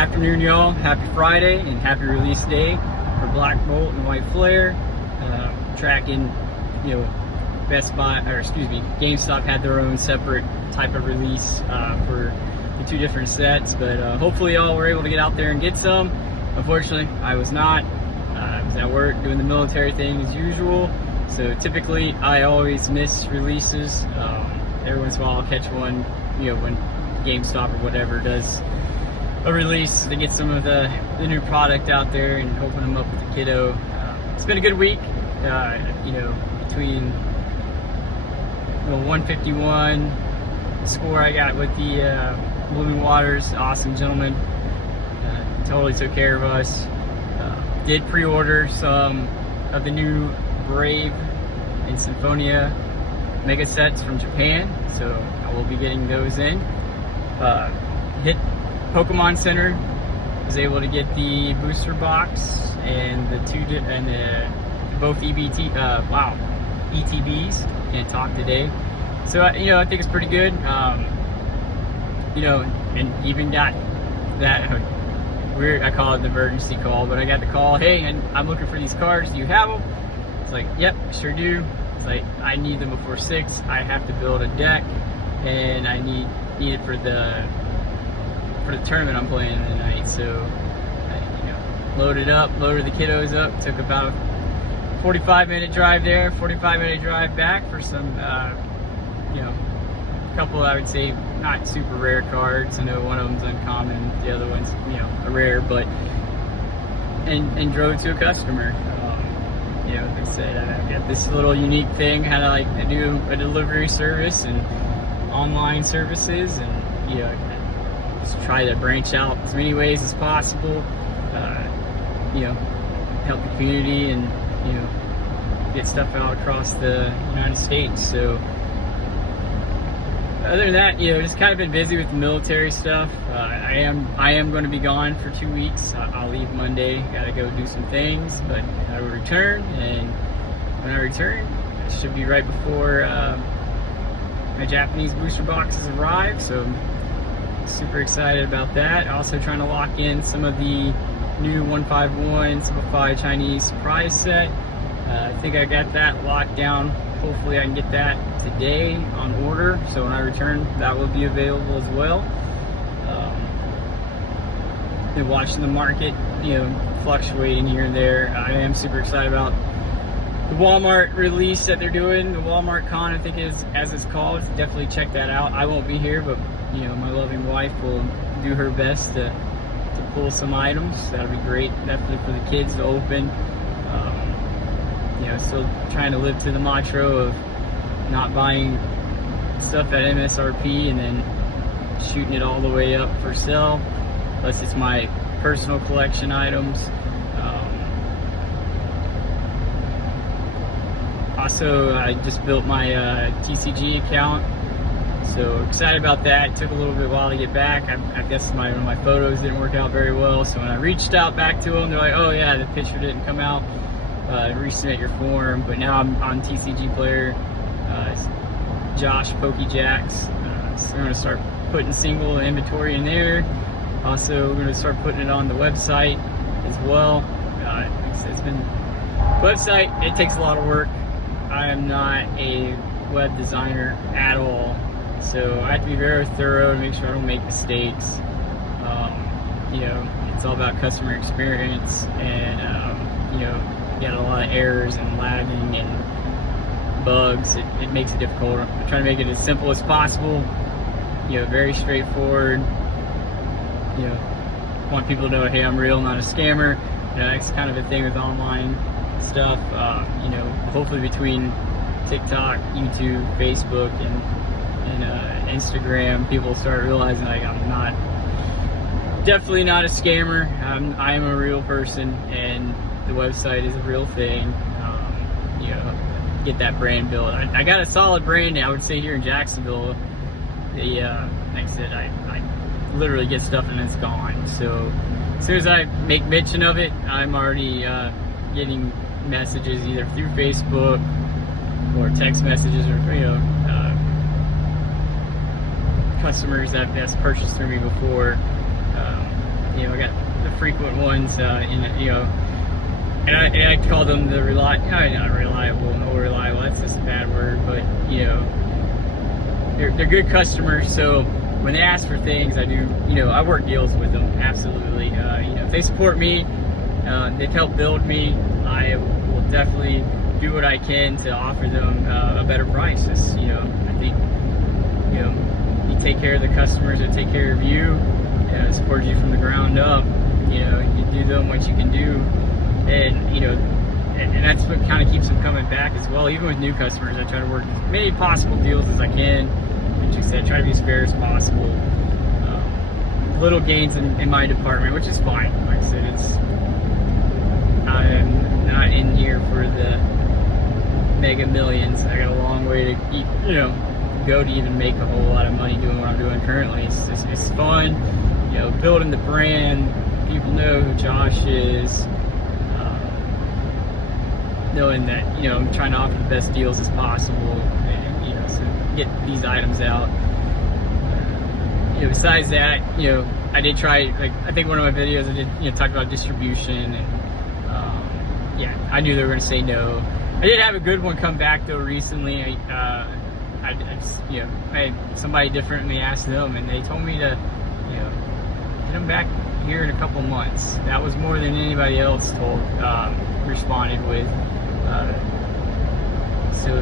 Afternoon, y'all. Happy Friday and happy release day for Black Bolt and White Flare. Tracking, Best Buy, or excuse me, GameStop had their own separate type of release for the two different sets, but hopefully y'all were able to get out there and get some. Unfortunately, I was not. I was at work doing the military thing as usual, so typically I always miss releases. Every once in a while I'll catch one, when GameStop or whatever does a release to get some of the new product out there and open them up with the kiddo. It's been a good week, between the 151 score I got with the Blooming Waters, awesome gentleman, totally took care of us. Did pre-order some of the new Brave and Symphonia mega sets from Japan, so I will be getting those in. Hit Pokemon Center, was able to get the booster box and both ETBs and talk today. So I think it's pretty good. And even got that weird, I call it an emergency call, but I got the call, hey, and I'm looking for these cards, do you have them? It's like, yep, sure do. It's like, I need them before 6. I have to build a deck, and I need it for the tournament I'm playing tonight. So I loaded the kiddos up, took about a 45-minute drive there, 45-minute drive back for some couple, I would say, not super rare cards. I know one of them's uncommon, the other one's a rare, but and drove to a customer. Like I said, I've got this little unique thing, kind of like I do a delivery service and online services, and just try to branch out as many ways as possible. Help the community and get stuff out across the United States. So other than that, just kind of been busy with the military stuff. I am going to be gone for 2 weeks. I'll leave Monday. Got to go do some things, but I will return. And when I return, it should be right before my Japanese booster boxes arrive. So super excited about that. Also trying to lock in some of the new 151 Simplified Chinese surprise set. I think I got that locked down. Hopefully I can get that today on order, so when I return that will be available as well. Been watching the market fluctuating here and there. I am super excited about the Walmart release that they're doing, the Walmart Con I think is as it's called. Definitely check that out. I won't be here, but my loving wife will do her best to pull some items. That'll be great, definitely for the kids to open. Still trying to live to the motto of not buying stuff at MSRP and then shooting it all the way up for sale, unless it's my personal collection items. Also, I just built my TCG account, so excited about that. It took a little bit while to get back. I guess one of my photos didn't work out very well, so when I reached out back to them, they're like, oh yeah, the picture didn't come out. Resubmit your form, but now I'm on TCG Player. Josh Pokejacks. So we're going to start putting single inventory in there. Also, we're going to start putting it on the website as well. It's been website. It takes a lot of work. I am not a web designer at all, so I have to be very thorough to make sure I don't make mistakes. It's all about customer experience, and got a lot of errors and lagging and bugs. It makes it difficult. I'm trying to make it as simple as possible, very straightforward. Want people to know, hey, I'm real, not a scammer. That's kind of a thing with online stuff. Hopefully between TikTok, YouTube, Facebook, and Instagram, people start realizing like I'm definitely not a scammer. I am a real person, and the website is a real thing. Get that brand built. I got a solid brand, I would say, here in Jacksonville. Like I said, I literally get stuff and it's gone. So as soon as I make mention of it, I'm already getting messages either through Facebook or text messages, or customers that's purchased through me before. I frequent ones, and you know, and I call them the not reliable, no reliable. That's just a bad word, but you know, they're good customers. So when they ask for things, I do, you know, I work deals with them. Absolutely, you know, if they support me, they've helped build me. I will definitely do what I can to offer them a better price. Just, you know, I think, you know, you take care of the customers that take care of you, and support you from the ground up. You know, you do them what you can do, and you know, and that's what kind of keeps them coming back as well. Even with new customers, I try to work as many possible deals as I can. Like you said, try to be as fair as possible. Little gains in my department, which is fine. Like I said, I am not in here for the mega millions. I got a long way to you know, go to even make a whole lot of money doing what I'm doing currently. It's fun, you know, building the brand. People know who Josh is. Knowing that, you know, I'm trying to offer the best deals as possible, and you know, so get these items out. You know, besides that, you know, I did try, like, I think one of my videos I did, you know, talk about distribution, and yeah, I knew they were going to say no. I did have a good one come back though recently. I just, you know, I had somebody differently asked them, and they told me to, you know, get them back here in a couple months. That was more than anybody else responded with. So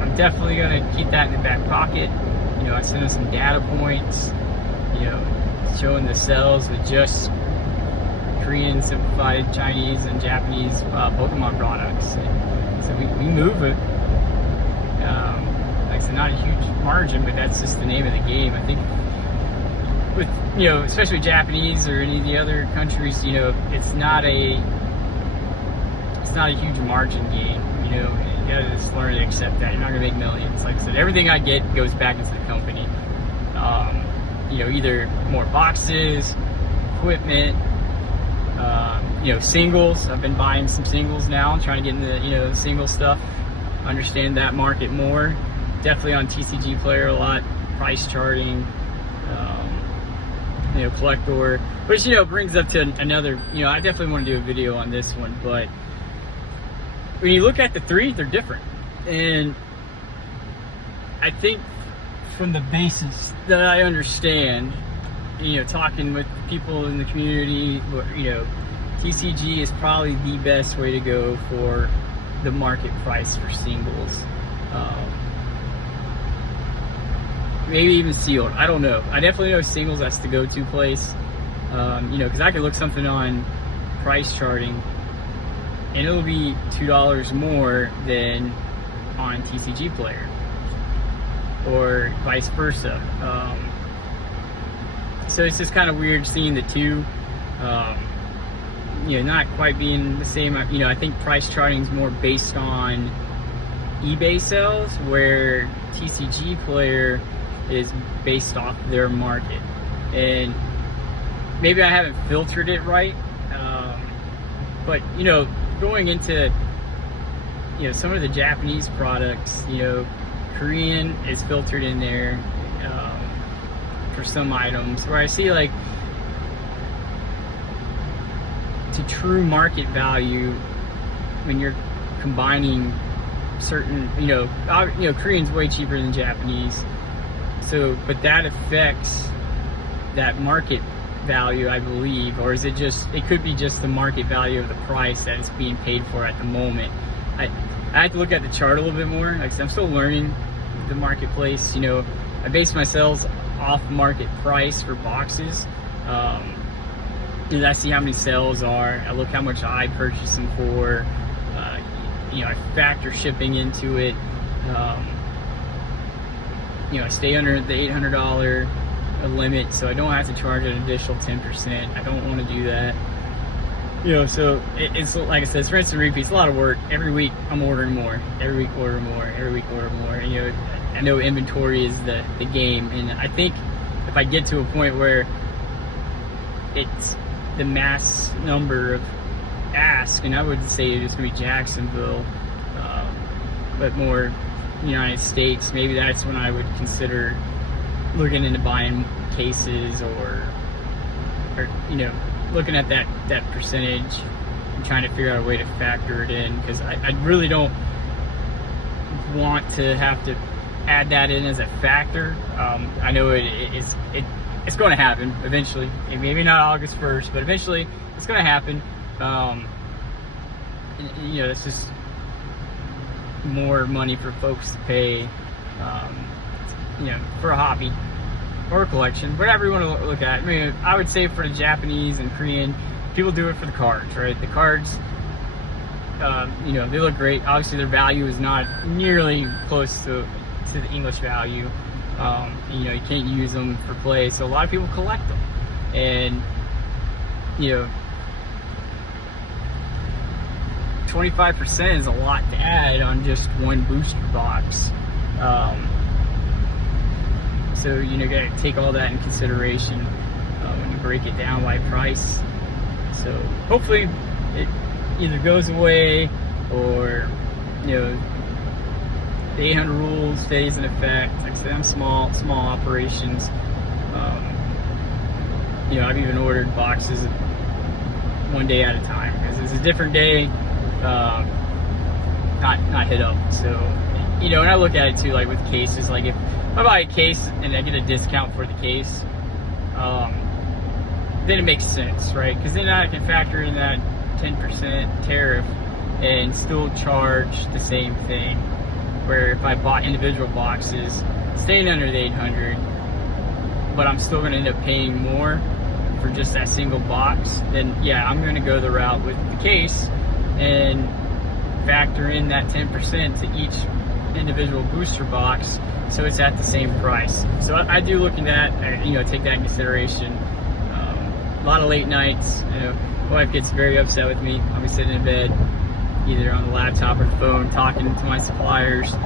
I'm definitely going to keep that in the back pocket. You know, I sent them some data points, you know, showing the sales with just Korean, simplified Chinese and Japanese Pokemon products. And so we move it. Like I said, not a huge margin, but that's just the name of the game. I think with, you know, especially Japanese or any of the other countries, you know, it's not a huge margin game. You know, you gotta just learn to accept that. You're not gonna make millions. Like I said, everything I get goes back into the company. You know, either more boxes, equipment, you know, singles. I've been buying some singles now. I'm trying to get into, you know, the single stuff, understand that market more. Definitely on TCG Player a lot, price charting, you know, collector, which, you know, brings up to another, you know, I definitely want to do a video on this one, but when you look at the three, they're different. And I think from the basis that I understand, you know, talking with people in the community, you know, TCG is probably the best way to go for the market price for singles. Maybe even sealed. I don't know. I definitely know singles, that's the go-to place. You know, because I could look something on price charting, and it'll be $2 more than on TCG Player, or vice versa. So it's just kind of weird seeing the two, you know, not quite being the same. You know, I think price charting is more based on eBay sales, where TCG Player is based off their market. And maybe I haven't filtered it right, but you know, going into, you know, some of the Japanese products, you know, Korean is filtered in there for some items, where I see, like, to true market value when you're combining certain, you know, Korean's way cheaper than Japanese. So, but that affects that market value, I believe, or is it just, it could be just the market value of the price that it's being paid for at the moment. I have to look at the chart a little bit more. Like, I'm still learning the marketplace. You know, I base my sales off market price for boxes. And I see how many sales are. I look how much I purchase them for. You know, I factor shipping into it. You know, I stay under the $800 limit, so I don't have to charge an additional 10%. I don't want to do that. You know, so it's like I said, it's rinse and repeat. It's a lot of work. Every week I'm ordering more. Every week order more. Every week order more. And, you know, I know inventory is the game, and I think if I get to a point where it's the mass number of ask, and I would say it's going to be Jacksonville, but more United States, maybe that's when I would consider looking into buying cases or or looking at that percentage and trying to figure out a way to factor it in, because I really don't want to have to add that in as a factor. I know it's going to happen eventually. Maybe not August 1st, but eventually it's going to happen. It's just more money for folks to pay, for a hobby or a collection, whatever you want to look at. I mean, I would say for the Japanese and Korean, people do it for the cards, right? The cards, they look great. Obviously, their value is not nearly close to the English value. You can't use them for play, so a lot of people collect them. And 25% is a lot to add on just one booster box. So you gotta take all that in consideration when you break it down by price. So hopefully it either goes away, or the 800 rule stays in effect. Like I said, I'm small operations. I've even ordered boxes one day at a time, because it's a different day, not hit up. So and I look at it too, like with cases, like if I buy a case and I get a discount for the case, then it makes sense, right? Because then I can factor in that 10% tariff and still charge the same thing. Where if I bought individual boxes, staying under the 800, but I'm still going to end up paying more for just that single box, then yeah, I'm going to go the route with the case and factor in that 10% to each individual booster box, so it's at the same price. So I do look at that, take that in consideration. A lot of late nights, my wife gets very upset with me. I'll be sitting in bed, either on the laptop or the phone, talking to my suppliers. So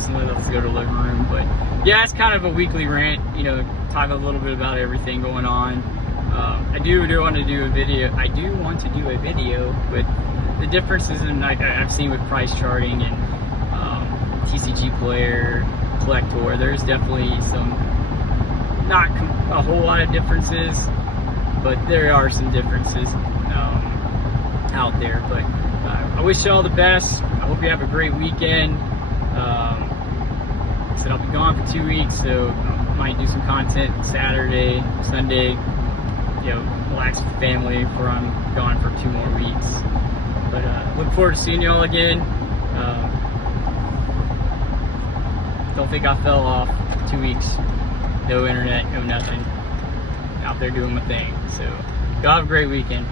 sometimes I'll just go to the living room. But yeah, it's kind of a weekly rant, talk a little bit about everything going on. I do want to do a video. But the differences in, like I've seen with price charting and TCG Player, Collector, there's definitely some, not a whole lot of differences, but there are some differences out there. But I wish you all the best. I hope you have a great weekend. I said I'll be gone for 2 weeks, so I might do some content Saturday, Sunday, relax with the family before I'm gone for 2 more weeks. But look forward to seeing you all again. Don't think I fell off. 2 weeks, no internet, no nothing. Out there doing my thing. So, y'all have a great weekend.